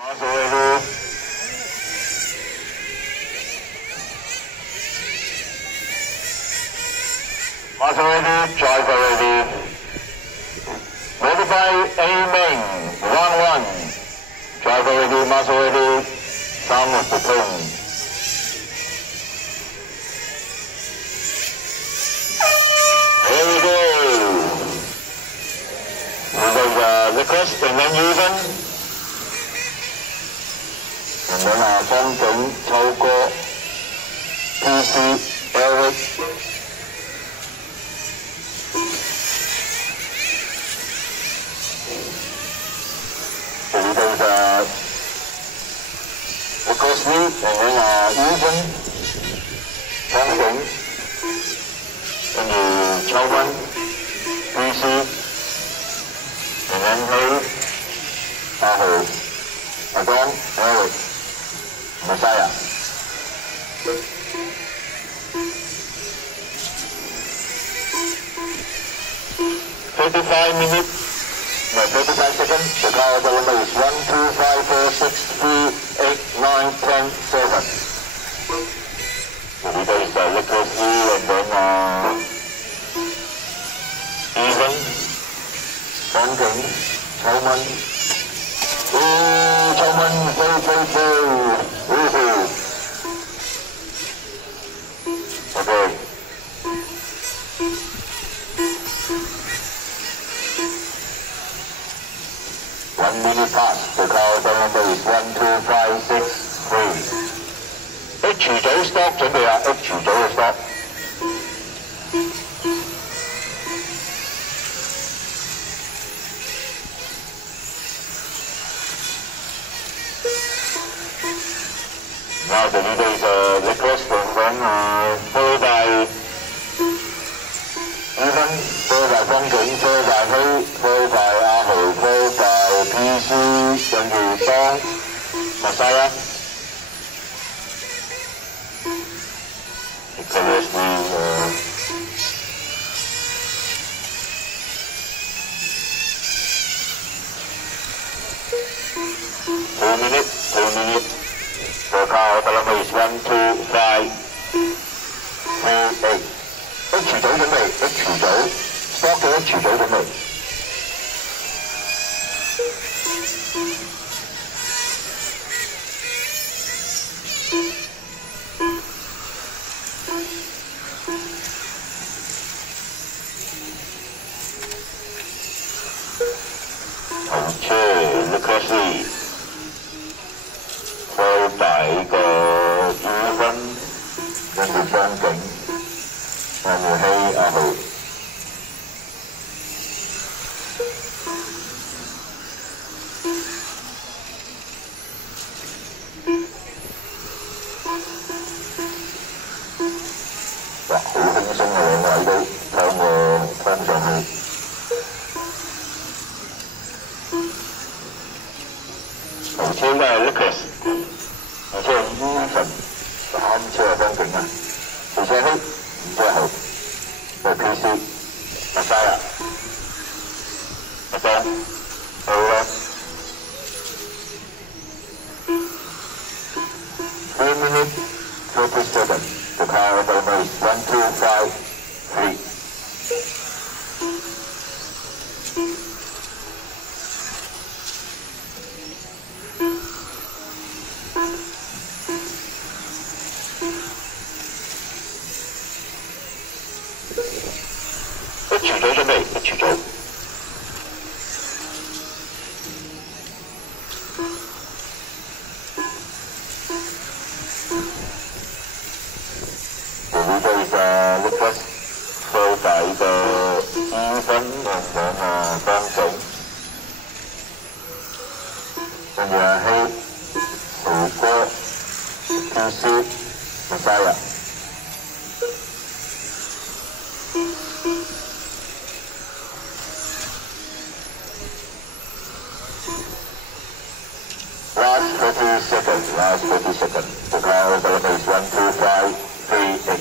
Master ready, driver ready. Modified A main, 1-1. Driver ready, master ready. Sound of the tone. Here we go. There's Nicholas and then Ethan. And then phong景透過 PC Eric。Nicholas Lee and then Ethan 方景，跟住秋溫 PC， and then 阿豪、阿江、Eric、Messiah。35 minutes. No, 35 seconds. The car order number is 1, 2, 5, 4, 6, 3, 8, 9, 10, 7. The leader is Nicholas Lee and then Ethan, Phong景, Chowman. Oh, Chowman, go. Woohoo. Okay. Minute pass. The car order number is 1, 2, 5, 6, 3. H 組 stop 準備啦 ，H 組嘅 stop。Now the leader is Nicholas from followed by Ethan, followed by 方景 ，followed by 希 ，followed by 阿豪 ，followed by PC 跟住當Messiah。Nicholas Lee 2 minutes. The car order number is 1, 2, 5, 3, 8. H 組準備 ，H 組 stop 嘅 H 組準備。頭車 Nicholas Lee 4大個Ethan，跟住方景，跟住希阿豪。哇！好輕鬆啊，兩位都向我衝上去。頭車應該係 Nicholas， 二車係 Ethan， 三車係方景啊，四車希，五車後，係 PC， Messiah， 阿江，好啦。3 minutes 37. The car order number is 1, 2, 5, 3. H 組準備 ，H 組。Nicholas 4大嘅 Ethan 同方景，跟住阿希、豪哥、PC、Messiah。Last 30 seconds. The car order number is 1, 2, 5, 3, 8.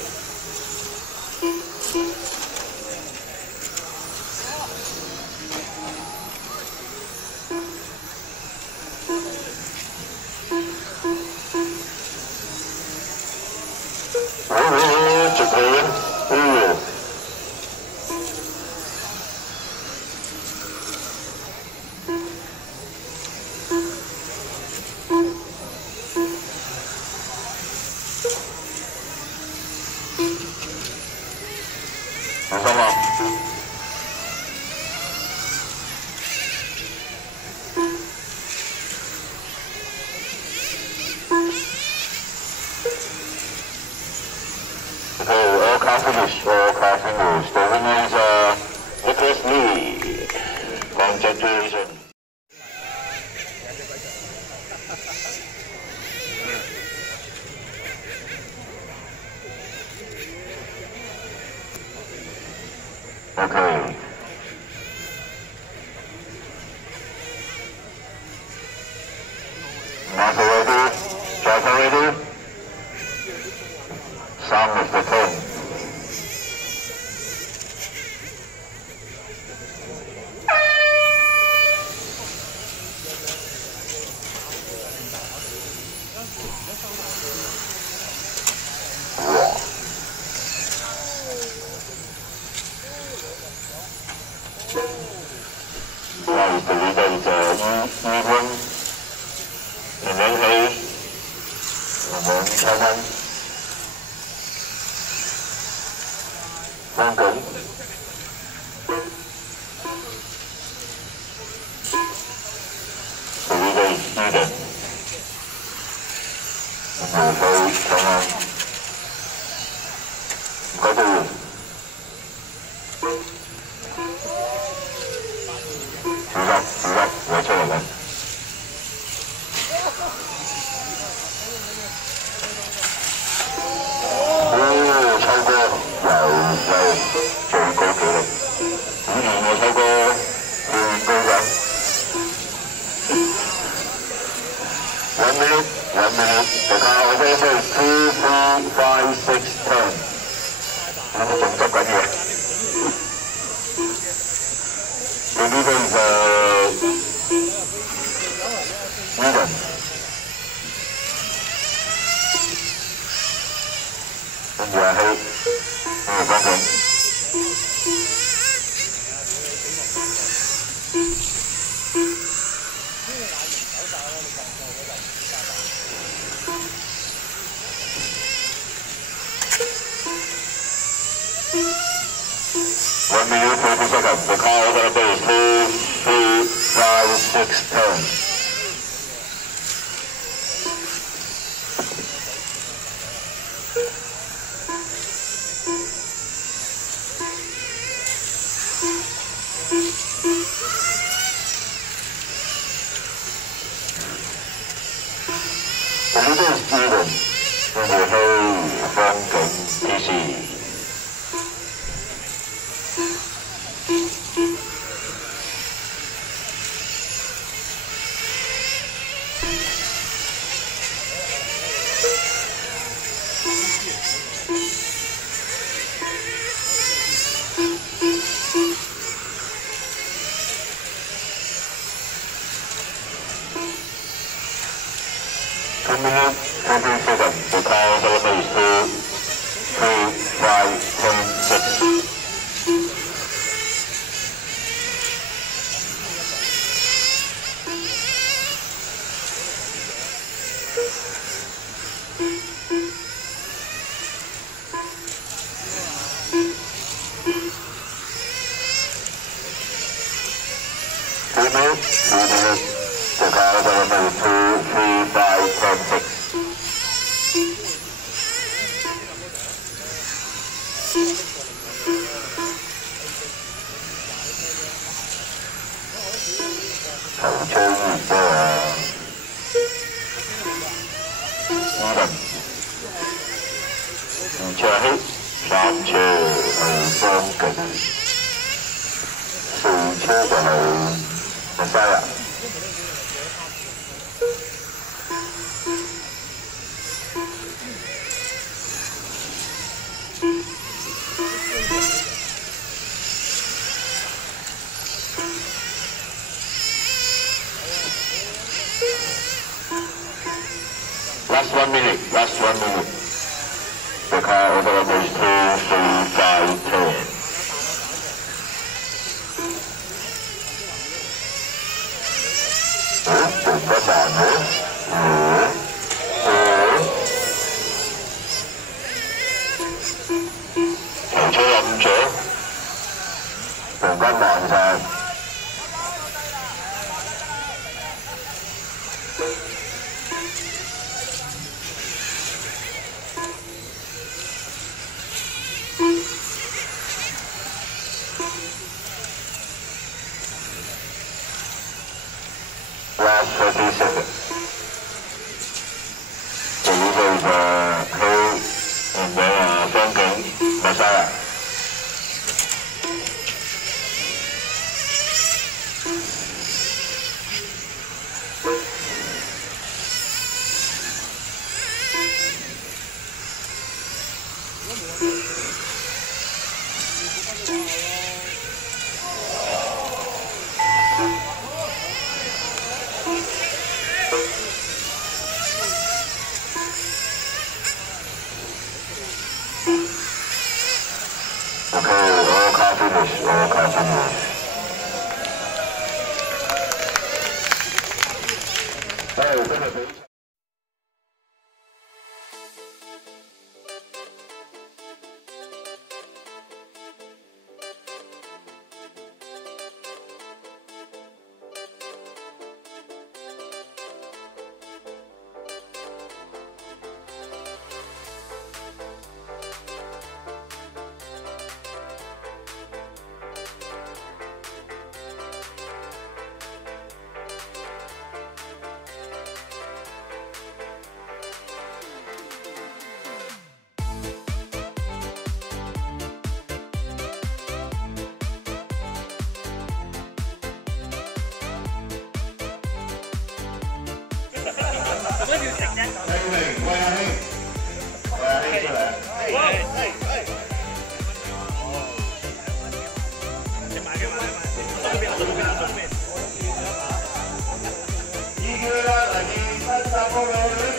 Distinguished. The winner is Nicholas Lee. Congratulations. Okay. Master ready, driver ready. Sound of the phone. Now the leader is Ethan Cheng, 我們睇睇香港佢呢個Ethan，我哋去睇下嗰度。我出嚟緊。抽過又最高紀錄，以前我抽過最高㗎。1 minute, 1 minute. The car over is 2, 3, 5, 6, 10. 我仲執緊嘢。佢呢個Ethan。跟住阿希，跟住江景。1 minute 30 seconds. The car over the base. 2, 3, 5, 6, 10. The leader is Ethan,跟住希方景 TC。2 minutes, 20 seconds. The car over the base. 2, 3, 5, 10, 6. The car over the base. 2, 3, 5, 10, 6.頭吹完啫Ethan， 2車係希，3車係方景，4車就係Messiah。Last 1 minute, last 1 minute. The car over the base. 2, 3, 5, 10. Đừng có bàn nữa. Thằng車冧咗，突然間慢晒。HKRCSA 嘅，就呢個就喺年尾風景冇晒啦。所以要食啫。喂阿兄，出嚟。食埋嘅買。EQ 啦，嚟見新加坡嘅。